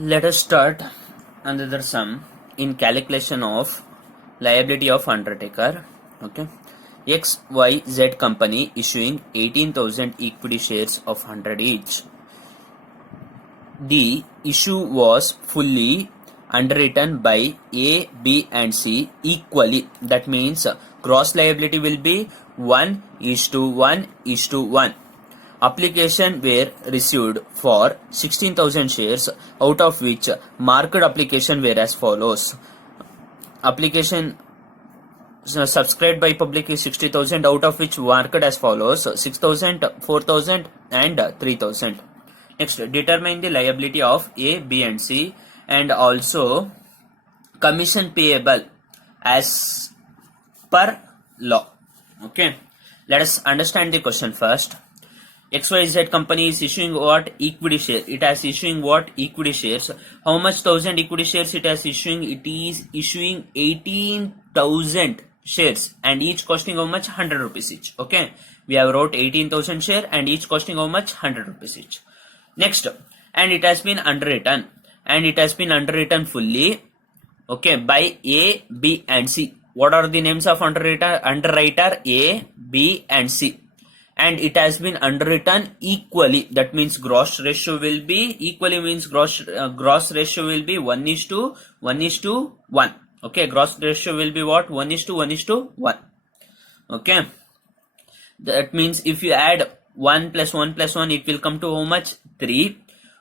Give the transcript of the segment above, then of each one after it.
Let us start another sum in calculation of liability of undertaker. Okay, XYZ company issuing 18,000 equity shares of 100 each. The issue was fully underwritten by A, B and C equally. That means gross liability will be 1:1:1. Application were received for 16,000 shares, out of which marked application were as follows. Application subscribed by public is 60,000, out of which marked as follows: 6,000, 4,000 and 3,000. Next, determine the liability of A, B and C and also commission payable as per law. Okay, let us understand the question first. XYZ company is issuing what? Equity share. It has issuing what? Equity shares. How much thousand equity shares it has issuing? It is issuing 18,000 shares and each costing how much? 100 rupees each. Okay, we have wrote 18,000 share and each costing how much? 100 rupees each. Next, and it has been underwritten fully, okay, by A, B and C. What are the names of underwriter? A, B and C. And it has been underwritten equally. That means gross ratio will be equally, means gross ratio will be 1:1:1. Okay, gross ratio will be what? 1:1:1. Okay, that means if you add 1 plus 1 plus 1, it will come to how much? 3.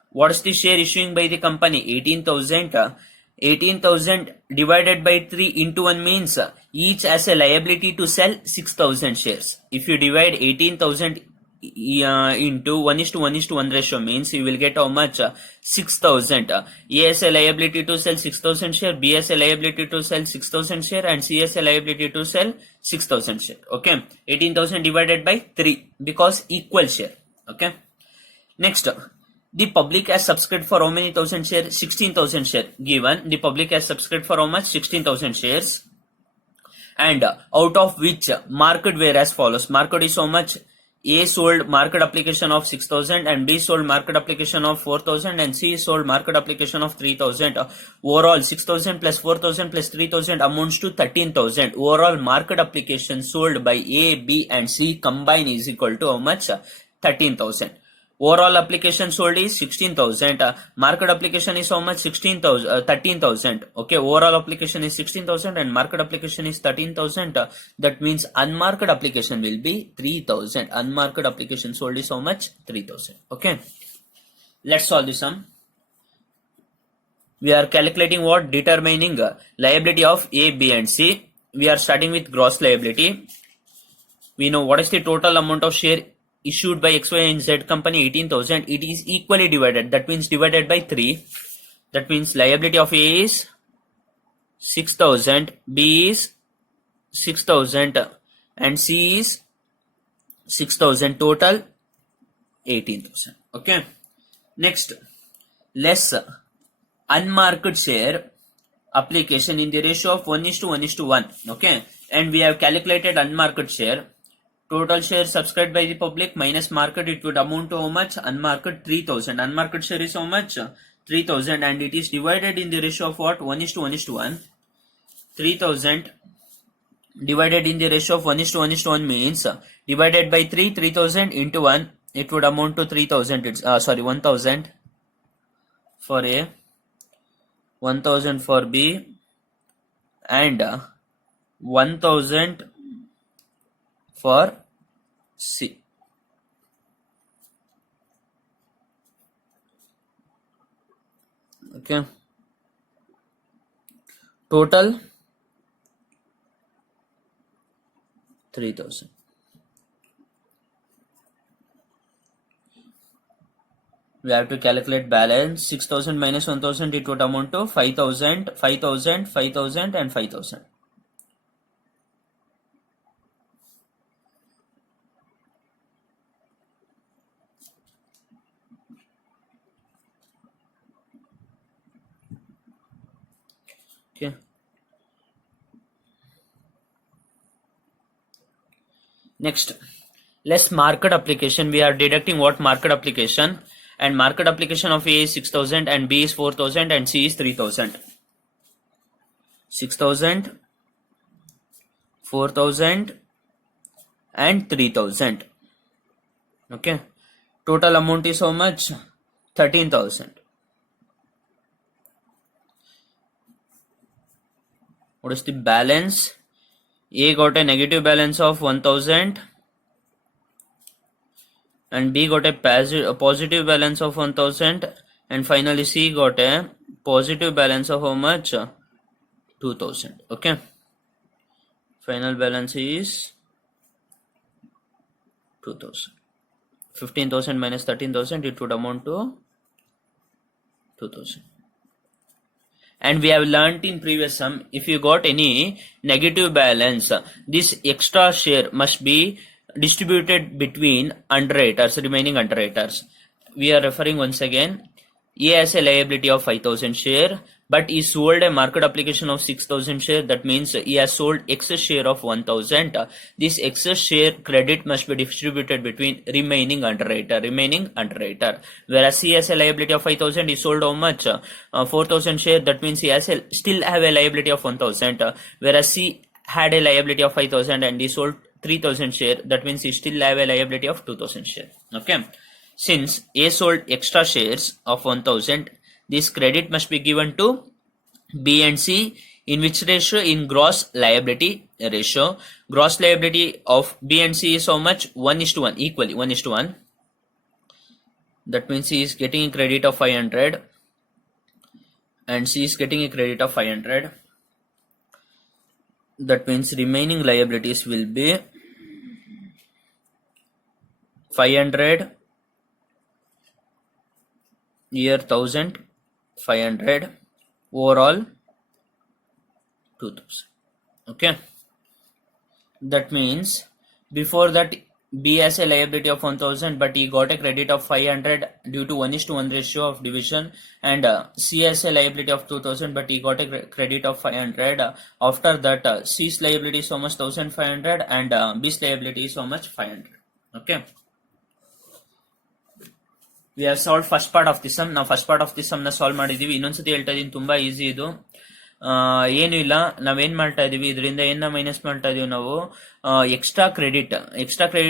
What is the share issuing by the company? 18,000. 18,000 divided by 3 into 1 means each has a liability to sell 6,000 shares. If you divide 18,000 into 1:1:1 ratio means you will get how much? 6,000. A has a liability to sell 6,000 share, B has a liability to sell 6,000 share and C has a liability to sell 6,000 share. Okay, 18,000 divided by 3 because equal share. Okay, next, the public has subscribed for how many thousand shares? 16,000 share. Given the public has subscribed for how much? 16,000 shares, and out of which market were as follows. Market is how much? A sold market application of 6,000 and B sold market application of 4,000 and C sold market application of 3,000. Overall 6,000 plus 4,000 plus 3,000 amounts to 13,000. Overall market application sold by A, B and C combined is equal to how much? 13,000. Overall application sold is 16,000. Market application is how much? 13,000. Okay, overall application is 16,000 and market application is 13,000. That means unmarked application will be 3,000. Unmarked application sold is how much? 3,000. Okay, let's solve the sum. We are calculating what? Determining liability of A, B and C. We are starting with gross liability. We know what is the total amount of share issued by X, Y and Z company? 18,000. It is equally divided. That means divided by 3. That means liability of A is 6,000, B is 6,000 and C is 6,000. Total 18,000. Okay, next, less unmarked share application in the ratio of 1:1:1. Okay, and we have calculated unmarked share. Total share subscribed by the public minus market, it would amount to how much? Unmarked 3,000. Unmarked share is how much? 3,000 and it is divided in the ratio of what? 1:1:1. 3,000 divided in the ratio of 1:1:1 means divided by 3, 3,000 into 1, it would amount to 3,000. It's 1,000 for A, 1,000 for B and 1,000 for C. Okay, total 3,000. We have to calculate balance. 6,000 minus 1,000, it would amount to 5,000, 5,000, 5,000 and 5,000. Okay, next, less market application. We are deducting what? Market application. and market application of A is 6,000 and B is 4,000 and C is 3,000. 6,000, 4,000 and 3,000. Okay, total amount is how much? 13,000. What is the balance? A got a negative balance of 1,000 and B got a positive balance of 1,000 and finally C got a positive balance of how much? 2,000. Okay, final balance is 2,000. 15,000 minus 13,000, it would amount to 2,000. And we have learnt in previous sum, if you got any negative balance, this extra share must be distributed between underwriters, remaining underwriters. We are referring once again, A has a liability of 5,000 share, but he sold a market application of 6,000 share. That means he has sold excess share of 1,000. This excess share credit must be distributed between remaining underwriter. Whereas he has a liability of 5,000, he sold how much? 4,000 share. That means he has still have a liability of 1,000. Whereas he had a liability of 5,000 and he sold 3,000 share. That means he still have a liability of 2,000 share. Okay. Since A sold extra shares of 1,000, this credit must be given to B and C. In which ratio? In gross liability ratio. Gross liability of B and C is how much? 1:1, equally 1:1. That means he is getting a credit of 500 and C is getting a credit of 500. That means remaining liabilities will be 500 year 1,000, 500, overall 2,000. Okay, that means before that B has a liability of 1,000 but he got a credit of 500 due to 1:1 ratio of division, and C has a liability of 2,000 but he got a credit of 500. After that C's liability is how much? 1,500 and B's liability is how much? 500. Okay, we have solved first part of the sum. Now first part of the sum na solve ಮಾಡಿದೀವಿ. ಇನ್ನೊಂದ್ಸತಿ ಹೇಳ್ತಾ ಇದೀನಿ, ತುಂಬಾ easy ಇದು. ಏನು ಇಲ್ಲ, ನಾವೇನ್ ಮಾಡ್ತಾ ಇದೀವಿ, ಇದರಿಂದ ಏನ ಮೈನಸ್ ಮಾಡ್ತಾ ಇದೀವಿ ನಾವು? ಎಕ್ಸ್ಟ್ರಾ ಕ್ರೆಡಿಟ್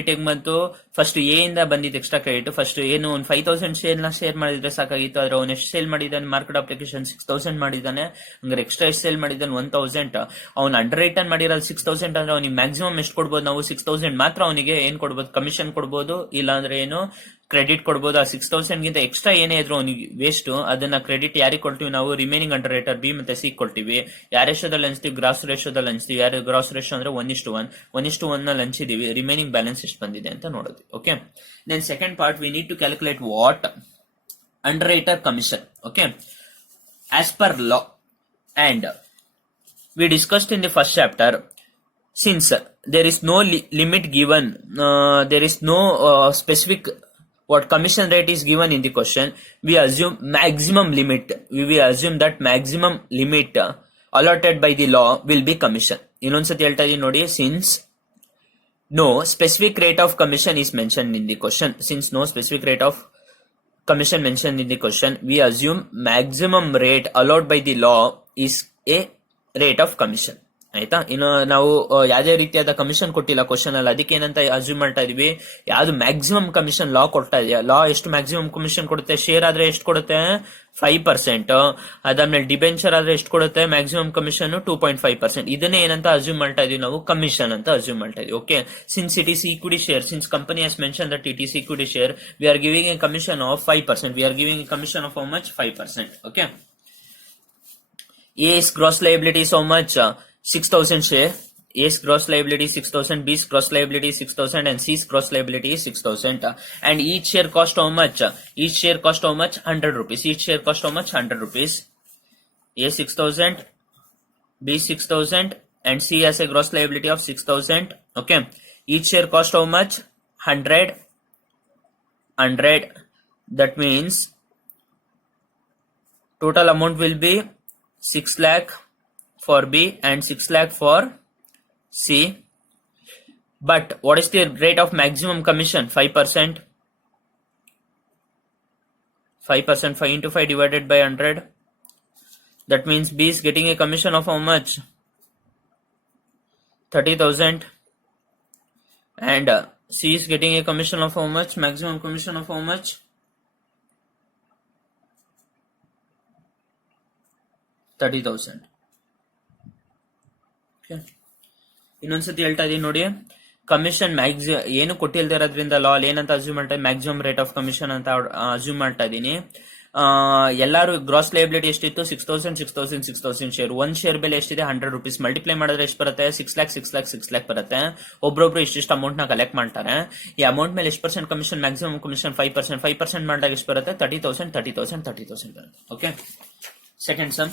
ಹೇಗ್ ಬಂತು? ಫಸ್ಟ್ ಎ ಇಂದ ಬಂದಿದ್ದು ಎಕ್ಸ್ಟ್ರಾ ಕ್ರೆಡಿಟ್. ಫಸ್ಟ್ ಏನು, ಒಂದು 5,000 ಶೇರ್ ನ ಶೇರ್ ಮಾಡಿದ್ರೆ ಸಾಕಾಗಿತ್ತು, ಆದ್ರೆ ಅವ್ನು ಎಷ್ಟು ಸೇಲ್ ಮಾಡಿದ್ದಾನೆ? ಮಾರ್ಕೆಟ್ ಅಪ್ಲಿಕೇಶನ್ 6,000 ಮಾಡಿದ್ದಾನೆ. ಹಂಗಾರೆ ಎಕ್ಸ್ಟ್ರಾ ಎಷ್ಟು ಸೇಲ್ ಮಾಡಿದ್ದಾನೆ? 1,000. ಅವ್ನು ಅಂಡರ್ ರಿಟರ್ನ್ ಮಾಡಿರೋದು 6,000 ಅಂದ್ರೆ ಅವ್ನಿಗೆ ಮ್ಯಾಕ್ಸಿಮಮ್ ಎಷ್ಟು ಕೊಡ್ಬೋದು ನಾವು? 6,000 ಮಾತ್ರ ಅವನಿಗೆ ಏನ್ ಕೊಡ್ಬೋದು? ಕಮಿಷನ್ ಕೊಡ್ಬೋದು, ಇಲ್ಲ ಅಂದ್ರೆ ಏನು ಕ್ರೆಡಿಟ್ ಕೊಡ್ಬೋದು. ಆ 6,000 ಗಿಂತ ಎಕ್ಸ್ಟ್ರಾ ಏನೇ ಇದ್ರು ಅವನಿಗೆ ವೇಸ್ಟ್, ಅದನ್ನ ಕ್ರೆಡಿಟ್ ಯಾರಿಗೆ ಕೊಡ್ತೀವಿ ನಾವು? ರಿಮೈನಿಂಗ್ ಅಂಡರ್ ರೈಟರ್ ಬಿ ಮತ್ತೆ ಸಿ ಕೊಡ್ತೀವಿ. ಯಾವ ರೇಷೋದಲ್ಲಿ ಹಂಚ್ತೀವಿ? ಗ್ರಾಸ್ ರೇಷೋದಲ್ಲಿ ಹಂಚ್ತೀವಿ. ಯಾರು ಗ್ರಾಸ್ ರೇಷೋ ಅಂದ್ರೆ 1:1 ನಲ್ಲಿ ಹಂಚಿದೀವಿ. ರಿಮೈನಿಂಗ್ ಬ್ಯಾಲೆನ್ಸ್ ಎಷ್ಟು ಬಂದಿದೆ ಅಂತ ನೋಡೋದು. Okay, then second part, we need to calculate what underwriter commission. Okay, as per law, and we discussed in the first chapter, since there is no limit given, there is no specific what commission rate is given in the question, we assume maximum limit. We will assume that maximum limit allotted by the law will be commission. ಇನ್ನೊಂದ್ಸತಿ ಹೇಳ್ತಾ ಇದೀನಿ ನೋಡಿ, since no specific rate of commission is mentioned in the question, since no specific rate of commission mentioned in the question, we assume maximum rate allowed by the law is a rate of commission. ಆಯ್ತಾ? ಇನ್ನು ನಾವು ಯಾವುದೇ ರೀತಿಯಾದ commission ಕೊಟ್ಟಿಲ್ಲ question ಅಲ್ಲಿ, ಅದಕ್ಕೆ ಏನಂತ assume ಮಾಡ್ತಾ ಇದೀವಿ, ಯಾವ್ದು ಮ್ಯಾಕ್ಸಿಮಮ್ ಕಮಿಷನ್ ಲಾ ಕೊಡ್ತಾ ಇದೆಯಾ? ಲಾ ಎಷ್ಟು ಮ್ಯಾಕ್ಸಿಮಮ್ ಕಮಿಷನ್ ಕೊಡುತ್ತೆ? ಶೇರ್ ಆದ್ರೆ ಎಷ್ಟು ಕೊಡುತ್ತೆ? 5%. ಅದಾದ್ಮೇಲೆ ಡಿಬೆಂಚರ್ ಆದ್ರೆ ಎಷ್ಟು ಕೊಡುತ್ತೆ? Maximum commission 2.5%. ಇದನ್ನೇ ಏನಂತ ಅಸ್ಯೂಮ್ ಮಾಡ್ತಾ ಇದೀವಿ ನಾವು? ಕಮಿಷನ್ ಅಂತ ಅಸ್ಯೂಮ್ ಮಾಡ್ತಾ ಇದೀವಿ. Okay, since it is equity share, since company has mention that it is equity share, we are giving A commission of 5%. We are giving A commission of how much? 5%. Okay, A's gross liability is how much? 6,000 share. A's gross liability is 6,000, B's gross liability is 6,000 and C's gross liability is 6,000. And each share cost how much? Each share cost how much? 100 rupees. Each share cost how much? 100 rupees. A 6,000, B 6,000 and C has a gross liability of 6,000. Okay, each share cost how much? 100. That means total amount will be 6 lakh for B and 6 lakh for C. But what is the rate of maximum commission? 5%. 5%, 5 into 5 divided by 100. That means B is getting a commission of how much? 30,000. And C is getting a commission of how much? Maximum commission of how much? 30,000. Okay. ಇನ್ನೊಂದ್ಸತಿ ಹೇಳ್ತಾ ಇದೀನಿ ನೋಡಿ, commission ಏನು ಕೊಟ್ಟಿಲ್ದೇ ಇರೋದ್ರಿಂದ ಲಾ ಏನಂತ assume ಮಾಡ್ತಾ maximum rate of commission ಅಂತ assume ಮಾಡ್ತಾ ಇದೀನಿ. ಎಲ್ಲಾರು ಗ್ರಾಸ್ ಲಯಬಿಲಿಟಿ ಎಷ್ಟಿತ್ತು? 6,000 ಶೇರ್. ಒಂದ್ ಶೇರ್ ಬೆಲೆ ಎಷ್ಟಿದೆ? 100 rupees. ಮಲ್ಟಿಪ್ಲೈ ಮಾಡಿದ್ರೆ ಎಷ್ಟು ಬರುತ್ತೆ? 6 lakh ಬರುತ್ತೆ. ಒಬ್ಬೊಬ್ರು ಇಷ್ಟಿಷ್ಟು ಅಮೌಂಟ್ ನ ಕಲೆಕ್ಟ್ ಮಾಡ್ತಾರೆ. ಈ ಅಮೌಂಟ್ ಮೇಲೆ ಎಷ್ಟು ಪರ್ಸೆಂಟ್ ಕಮಿಷನ್? ಮ್ಯಾಕ್ಸಿಮಮ್ ಕಮಿಷನ್ 5% ಮಾಡಿದಾಗ ಎಷ್ಟು ಬರುತ್ತೆ? 30,000 ಬರುತ್ತೆ. Okay, second sum.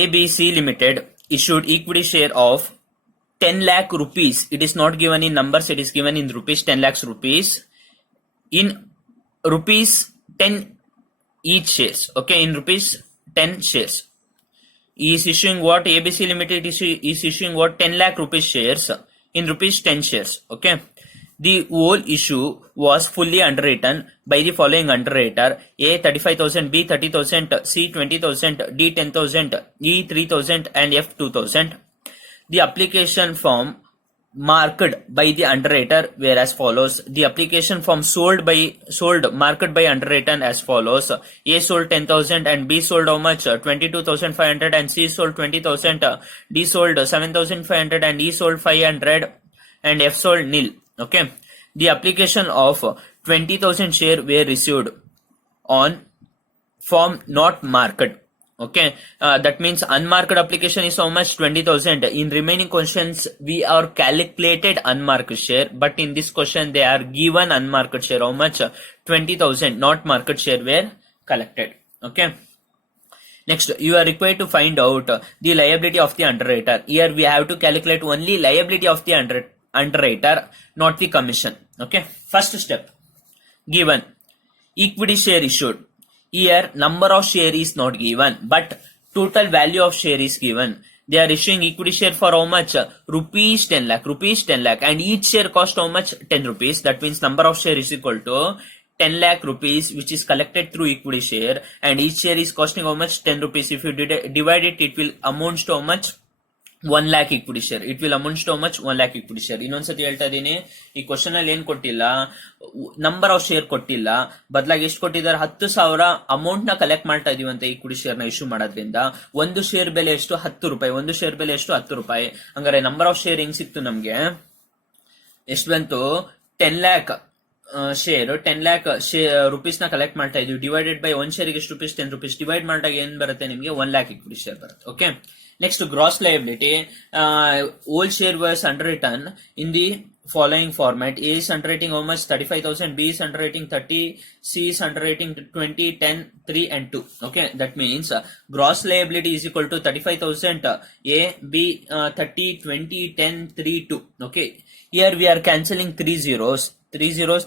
ABC Limited issued equity share of 10 lakh rupees. It is not given in numbers, it is given in rupees. 10 lakhs rupees in rupees 10 each shares. Okay, in rupees 10 shares. He is issuing what? ABC Limited is issuing what? 10 lakh rupees shares in rupees 10 shares. Okay. The whole issue was fully underwritten by the following underwriter: A 35,000, B 30,000, C 20,000, D 10,000, E 3,000 and F 2,000. The application form marked by the underwriter were as follows. The application form marked by underwriter as follows. A sold 10,000 and B sold how much? 22,500 and C sold 20,000, D sold 7,500 and E sold 500 and F sold nil. Okay, the application of 20,000 share were received on form not marked. Okay, that means unmarked application is how much? 20,000. In remaining questions we are calculated unmarked share, but in this question they are given unmarked share. How much? 20,000 not marked share were collected. Okay, next you are required to find out the liability of the underwriter. Here we have to calculate only liability of the underwriter, not the commission. Okay, first step, given equity share issued. Here number of share is not given, but total value of share is given. They are issuing equity share for how much? Rupees 10 lakh, and each share cost how much? 10 rupees. That means number of share is equal to 10 lakh rupees, which is collected through equity share, and each share is costing how much? 10 rupees. If you divide it, it will amount to how much? 1 lakh equity share. It will amount to how much? 1 lakh equity share. ಇನ್ನೊಂದ್ಸತಿ ಹೇಳ್ತಾ ಇದೀನಿ, ಈ question ಅಲ್ಲಿ ಏನ್ ಕೊಟ್ಟಿಲ್ಲ, number of share ಕೊಟ್ಟಿಲ್ಲ, ಬದಲಾಗಿ ಎಷ್ಟು ಕೊಟ್ಟಿದ್ದಾರೆ? 10,000 ಅಮೌಂಟ್ ನ ಕಲೆಕ್ಟ್ ಮಾಡ್ತಾ ಇದೀವಿ ಅಂತ ಈಕ್ವಿಟಿ ಶೇರ್ ನ ಇಶ್ಯೂ ಮಾಡೋದ್ರಿಂದ ಒಂದು ಶೇರ್ ಬೆಲೆ ಎಷ್ಟು? 10 ರೂಪಾಯಿ. ಒಂದು ಶೇರ್ ಬೆಲೆ ಎಷ್ಟು? 10 ರೂಪಾಯಿ. ಹಂಗಾರೆ ನಂಬರ್ ಆಫ್ ಶೇರ್ ಹೆಂಗ್ ಸಿಕ್ತು ನಮ್ಗೆ? ಎಷ್ಟು ಬಂತು? 10 lakh ಶೇರ್, 10 lakh rupees ನ ಕಲೆಕ್ಟ್ ಮಾಡ್ತಾ ಇದೀವಿ. ಡಿವೈಡೆಡ್ ಬೈ ಒಂದ್ ಶೇರ್ ಎಷ್ಟು ರೂಪೀಸ್? 10 rupees. ಡಿವೈಡ್ ಮಾಡಿದಾಗ ಏನ್ ಬರುತ್ತೆ ನಿಮ್ಗೆ? 1 lakh equity share ಬರುತ್ತೆ. Okay, next gross liability. Old share was underwritten in the following format. A is underwriting how much? 35,000, B is underwriting 30, C is underwriting 20, 10, 3 and 2. Okay, that means gross liability is equal to 35,000 A, B 30, 20, 10, 3, 2. Okay, here we are cancelling 3 zeros. 3 zeros.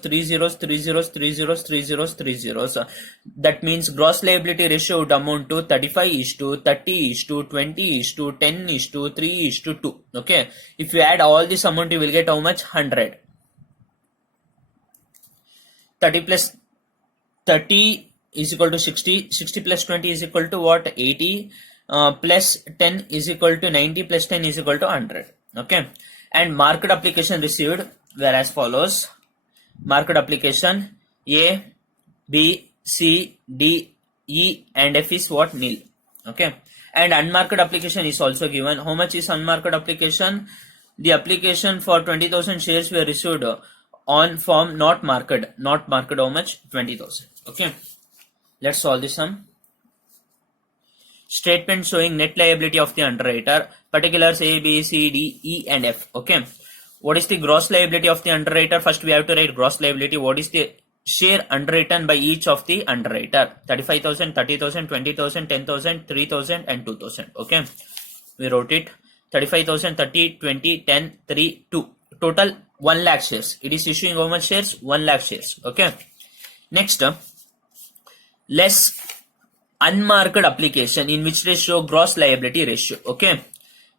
That means gross liability ratio would amount to 35:30:20:10:3:2. Okay, if you add all this amount you will get how much? 100. 30 plus 30 is equal to 60. 60 plus 20 is equal to what? 80. Plus 10 is equal to 90 plus 10 is equal to 100. Okay, and market application received were as follows. Market application A, B, C, D, E and F is what? Nil. Okay, and unmarked application is also given. How much is unmarked application? The application for 20,000 shares were received on form not marked. How much? 20,000. Okay, let's solve this sum. Statement showing net liability of the underwriter. Particulars A, B, C, D, E and F. Okay, what is the gross liability of the underwriter? First we have to write gross liability. What is the share underwritten by each of the underwriter? 35,000, 30,000, 20,000, 10,000, 3,000 and 2,000. Okay, we wrote it. 35,000, 30, 20, 10, 3, 2. Total 1 lakh shares. It is issuing how much shares? 1 lakh shares. Okay, next less unmarked application in which they show gross liability ratio. Okay,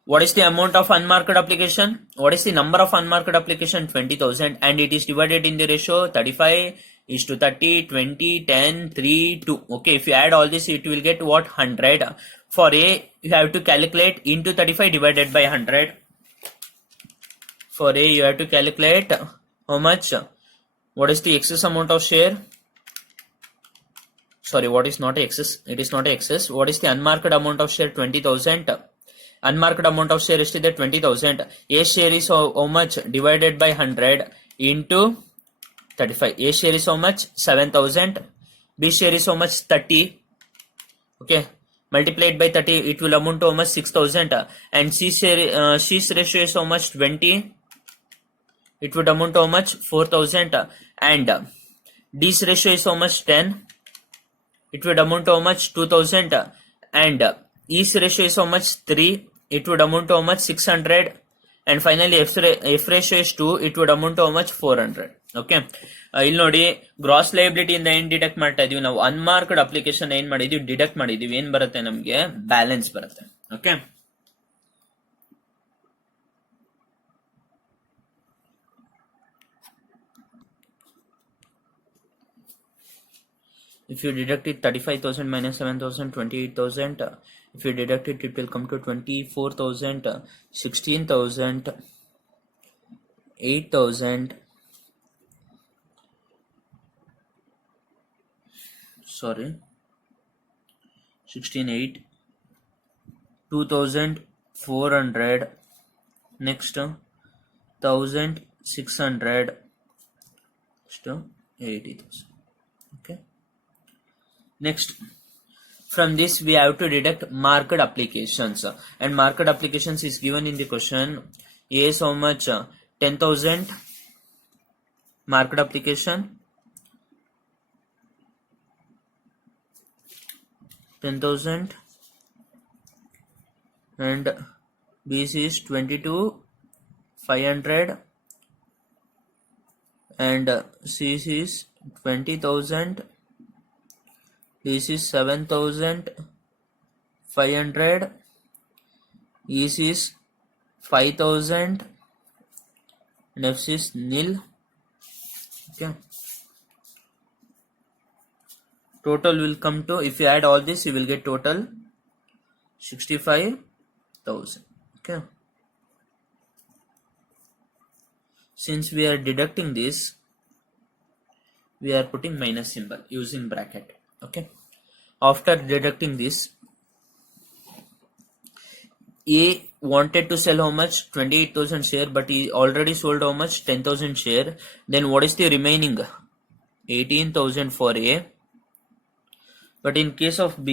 What is the amount of unmarked application? What is the number of unmarked application? 20,000, and it is divided in the ratio 35 is to 30, 20, 10, 3, 2. Okay, if you add all this, it will get what? 100. For A, you have to calculate into 35 divided by 100. For A, you have to calculate how much? What is the excess amount of share? Sorry, what is not excess? It is not excess. What is the unmarked amount of share? 20,000. Unmarked amount of share is the 20,000. A share is how much? Divided by 100 into 35. A share is how much? 7,000. B share is how much? 30. Okay. Multiplied by 30, it will amount to how much? 6,000. And C share, C's ratio is how much? 20. It would amount to how much? 4,000. And D's ratio is how much? 10. It would amount to how much? 2,000. And E's ratio is how much? 3. It would amount to how much? 600. And finally F ratio is 2. It would amount to how much? 400. Okay. ಇಲ್ಲಿ ನೋಡಿ gross liability ಇಂದ ಏನ್ deduct ಮಾಡ್ತಾ ಇದೀವಿ ನಾವು? Unmarked application ಏನ್ ಮಾಡಿದೀವಿ? Deduct ಮಾಡಿದೀವಿ. ಏನ್ ಬರುತ್ತೆ ನಮ್ಗೆ? ಬ್ಯಾಲೆನ್ಸ್ ಬರುತ್ತೆ. Okay. If you deduct it, 35,000 minus 7,000, 28,000. If you deduct it, it will come to 24,000, 16,000, 8,000. Sorry, 16,800, 2,400. Next, 1,600. Next, 80,000. Okay. Next, from this we have to deduct marked applications, and marked applications is given in the question. A is how much? 10,000 marked application, 10,000, and B is 22,500, and C is 20,000. This is 7,500. This is 5,000. And F is nil. Okay. Total will come to, if you add all this, you will get total 65,000. Okay. Since we are deducting this, we are putting minus symbol using bracket. Okay. After deducting this, A wanted to sell how much? 28,000 share, but he already sold how much? 10,000 share. Then what is the remaining? 18,000 for A. But in case of B,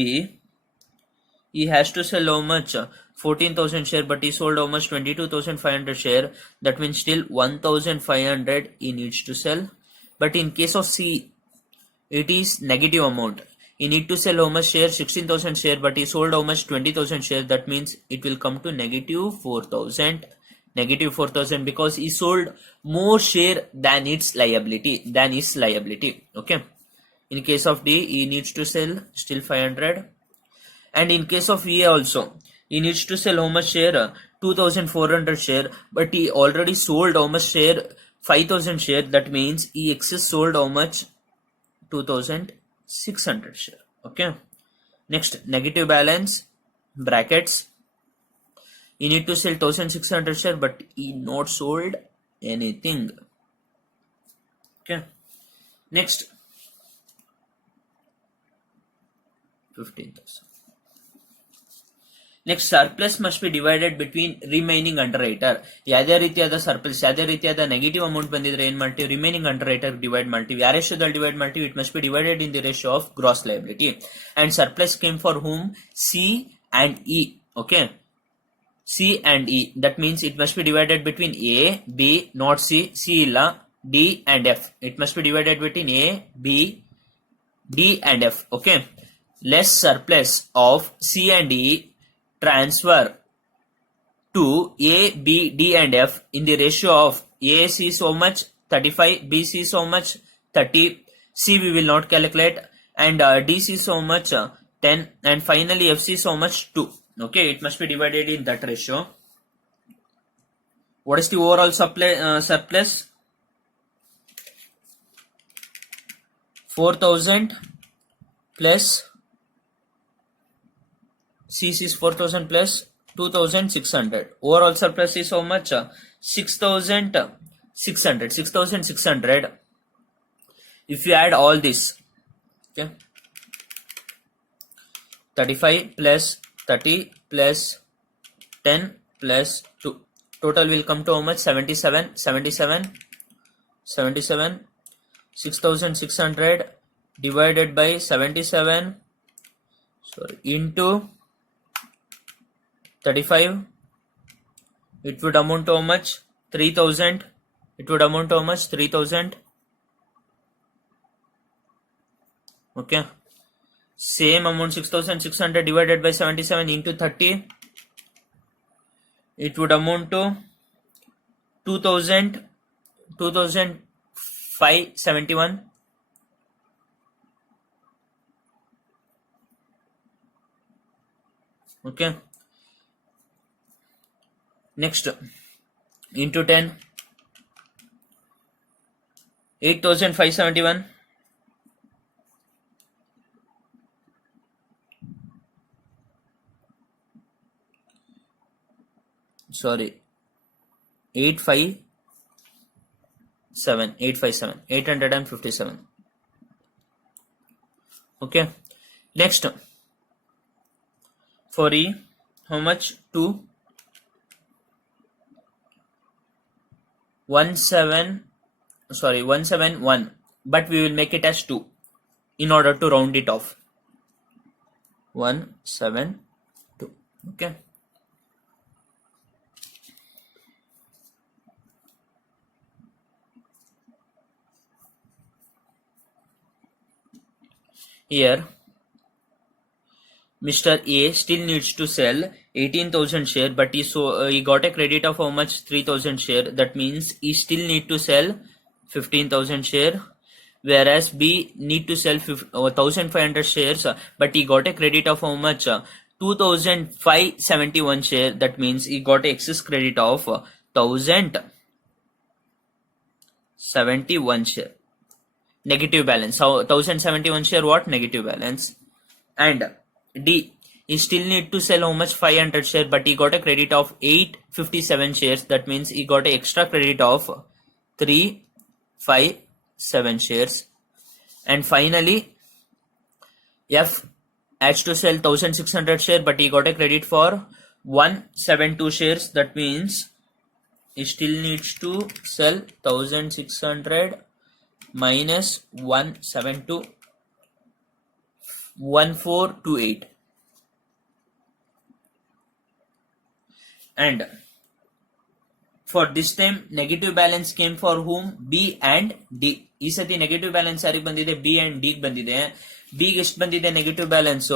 he has to sell how much? 14,000 share, but he sold how much? 22,500 share. That means still 1,500 he needs to sell. But in case of C, it is negative amount. He need to sell how much share? 16,000 share, but he sold how much? 20,000 share. That means it will come to negative 4,000. Negative 4,000 because he sold more share than its liability, Okay. In case of D, he needs to sell still 500. And in case of E also, he needs to sell how much share? 2,400 share, but he already sold how much share? 5,000 share. That means he excess sold how much? 2,600 share. Okay. Next, negative balance, brackets. You need to sell 1,600 share, but he not sold anything. Okay. Next, 15,000. Next, surplus must be divided between remaining underwriter. ಯಾವುದೇ ರೀತಿಯಾದ surplus, ಯಾವುದೇ ರೀತಿಯಾದ negative amount ಬಂದಿದ್ರೆ ಏನ್ ಮಾಡ್ತೀವಿ? Remaining ಅಂಡರ್ರೈಟರ್ divide ಮಾಡ್ತೀವಿ. ಯಾವ ರೇಷಿಯೋದಲ್ಲಿ ಡಿವೈಡ್ ಮಾಡ್ತೀವಿ? It must be divided in the ratio of gross liability. And surplus came for whom? C and E. Okay. C and E. That means it must be divided between A, B, not C, C illa, D and F. It must be divided between A, B, D and F. Okay. Less surplus of C and E transfer to A, B, D and F in the ratio of A C so much 35, B C so much 30, C we will not calculate, and D C so much 10, and finally F C so much 2. Okay, it must be divided in that ratio. What is the overall surplus? 4,000 plus CC is 4,000 plus 2,600. Overall surplus is how much? 6,600. 6,600. If you add all this, okay, 35 plus 30 plus 10 plus 2, total will come to how much? 77. 6,600 divided by 77, sorry, into 35, it would amount to how much? 3,000. It would amount to how much? 3,000. Okay. Same amount, 6,600 divided by 77 into 30. It would amount to 2,571. Okay. Next, into 10, 8,571. Sorry, 857. Okay. Next, for E, how much? 2, 171, but we will make it as 2 in order to round it off. 172. Okay. Here, Mr. A still needs to sell 18,000 share, but he got a credit of how much? 3,000 share. That means he still need to sell 15,000 share. Whereas B need to sell 1,500 shares, but he got a credit of how much? 2,571 share. That means he got excess credit of 1,071 share. Negative balance. How 1,071 share? What? Negative balance. And D, he still need to sell how much? 500 share, but he got a credit of 857 shares. That means he got an extra credit of 357 shares. And finally, F has to sell 1,600 share, but he got a credit for 172 shares. That means he still needs to sell 1,600 minus 172, 1428. And for this time, negative balance came for whom? B and D. ಈ ಸತಿ negative balance ಯಾರಿಗೆ ಬಂದಿದೆ? B and D ಬಂದಿದೆ. ಬಿಗೆ ಎಷ್ಟು ಬಂದಿದೆ negative balance?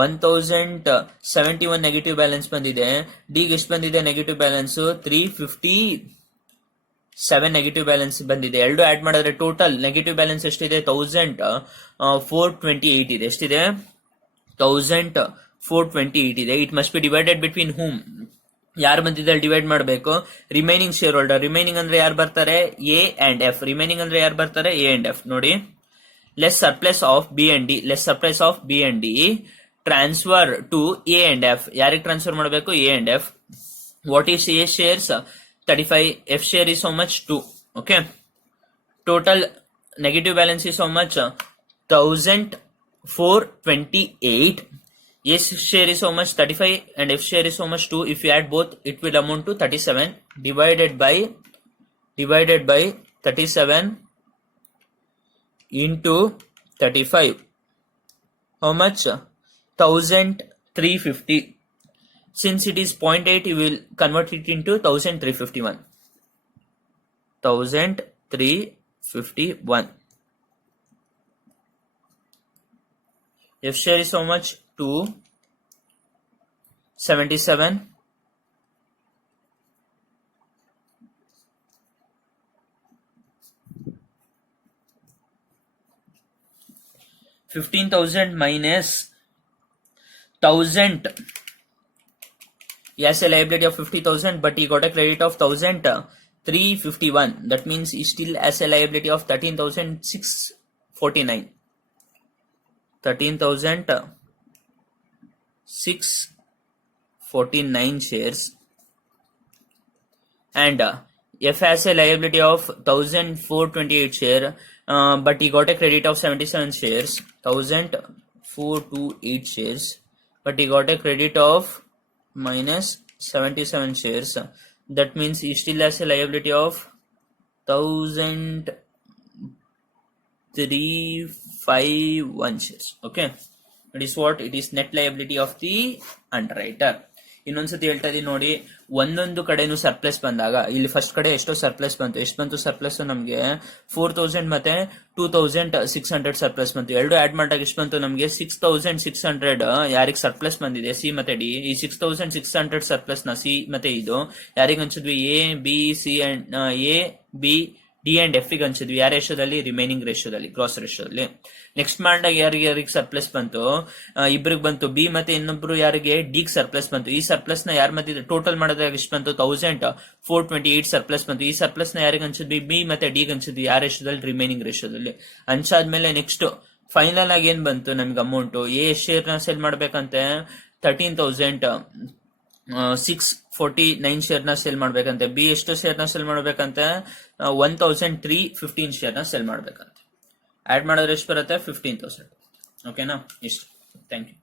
1,071 negative balance ಬಂದಿದೆ. ಡಿಗೆ ಎಷ್ಟು ಬಂದಿದೆ ನೆಗೆಟಿವ್ ಬ್ಯಾಲೆನ್ಸ್? 357 ನೆಗೆಟಿವ್ ಬ್ಯಾಲೆನ್ಸ್ ಬಂದಿದೆ. ಎರಡು ಆಡ್ ಮಾಡಿದ್ರೆ ಟೋಟಲ್ ನೆಗೆಟಿವ್ ಬ್ಯಾಲೆನ್ಸ್ ಎಷ್ಟಿದೆ? 1,428 ಇದೆ. ಎಷ್ಟಿದೆ? 1,428 ಇದೆ. It must be divided between whom? ಯಾರು ಬಂದಿದೆ ಡಿವೈಡ್ ಮಾಡಬೇಕು? Remaining share holder. ರಿಮೈನಿಂಗ್ ಅಂದ್ರೆ ಯಾರು ಬರ್ತಾರೆ? A and F. ರಿಮೈನಿಂಗ್ ಅಂದ್ರೆ ಯಾರು ಬರ್ತಾರೆ? A and F. ನೋಡಿ, less surplus of B and D. Less surplus of B and D transfer to A and F. ಯಾರಿಗೆ ಟ್ರಾನ್ಸ್ಫರ್ ಮಾಡಬೇಕು? A and F. What is A shares? 35. F share is how much? 2. Okay. Total negative balance is how much? 1,428. Yes share is how much? 35, and F share is how much? 2. If you add both, it will amount to 37 divided by 37 into 35. How much? 1,350. Since it is 0.8, you will convert it into 1,351. 1,351. F share is how much? 277. $15,000 minus 1,000 He has a liability of 50,000, but he got a credit of 1,351. That means he still has a liability of 13,649. 13,649 shares. And F has a liability of 1,428 share, but he got a credit of 77 shares. 1,428 shares, but he got a credit of minus 77 shares. That means he still has a liability of 1,351 shares. Okay, that is what it is, net liability of the underwriter. ಇನ್ನೊಂದ್ಸತಿ ಹೇಳ್ತಾ ಇದೀನಿ ನೋಡಿ, ಒಂದೊಂದು ಕಡೆನೂ surplus ಬಂದಾಗ, ಇಲ್ಲಿ first ಕಡೆ ಎಷ್ಟೋ ಸರ್ಪ್ಲಸ್ ಬಂತು, ಎಷ್ಟು ಬಂತು ಸರ್ಪ್ಲಸ್ ನಮಗೆ 4,000 ಮತ್ತೆ 2,600 ಸರ್ಪ್ಲಸ್ ಬಂತು. ಎರಡು ಆಡ್ ಮಾಡಿದಾಗ ಎಷ್ಟು ಬಂತು ನಮಗೆ 6,600 ಯಾರಿಗೆ ಸರ್ಪ್ಲಸ್ ಬಂದಿದೆ, ಸಿ ಮತ್ತೆ ಡಿ. ಈ 6,600 ಸರ್ಪ್ಲಸ್ ನ ಸಿ ಮತ್ತೆ ಇದು ಯಾರಿಗೆ ಹಂಚಿದ್ವಿ, A B C and A B D and F ಗೆ ಹಂಚಿದ್ವಿ. ಯಾರ ರೇಷೋದಲ್ಲಿ, ರಿಮೈನಿಂಗ್ ರೇಷೋದಲ್ಲಿ, ಗ್ರಾಸ್ ರೇಷೋದಲ್ಲಿ. ನೆಕ್ಸ್ಟ್ ಮಾಡಿದಾಗ ಯಾರಿಗೆ ಸರ್ಪ್ಲಸ್ ಬಂತು, ಇಬ್ರಿಗೆ ಬಂತು, ಬಿ ಮತ್ತೆ ಇನ್ನೊಬ್ರು ಯಾರಿಗೆ ಡಿ ಸರ್ಪ್ಲಸ್ ಬಂತು. ಈ ಸರ್ಪ್ಲಸ್ ನ ಯಾರ ಮತ್ತೆ ಟೋಟಲ್ ಮಾಡಿದಾಗ ಎಷ್ಟು ಬಂತು, 1,428 ಸರ್ಪ್ಲಸ್ ಬಂತು. ಈ ಸರ್ಪ್ಲಸ್ ನ ಯಾರಿಗೆ ಹಂಚಿದ್ವಿ, ಬಿ ಮತ್ತೆ ಡಿ ಹಂಚಿದ್ವಿ. ಯಾರ ರೇಷೋದಲ್ಲಿ, ರಿಮೈನಿಂಗ್ ರೇಷೋದಲ್ಲಿ. ಹಂಚಾದ್ಮೇಲೆ ನೆಕ್ಸ್ಟ್ ಫೈನಲ್ ಆಗಿ ಏನ್ ಬಂತು ನಮ್ಗೆ ಅಮೌಂಟ್, ಎ ಶೇರ್ ನ ಸೇಲ್ ಮಾಡ್ಬೇಕಂತೆ 13,649 ಶೇರ್ ನ ಸೇಲ್ ಮಾಡ್ಬೇಕಂತೆ. ಬಿ ಎಷ್ಟು ಶೇರ್ ನ ಸೇಲ್ ಮಾಡ್ಬೇಕಂತೆ, 1,315 ಶೇರ್ ನ ಸೇಲ್ ಮಾಡ್ಬೇಕಂತೆ. ಆಡ್ ಮಾಡಿದ್ರೆ ಎಷ್ಟು ಬರುತ್ತೆ, 15,000. ಓಕೆನಾ, ಇಷ್ಟು. Thank you.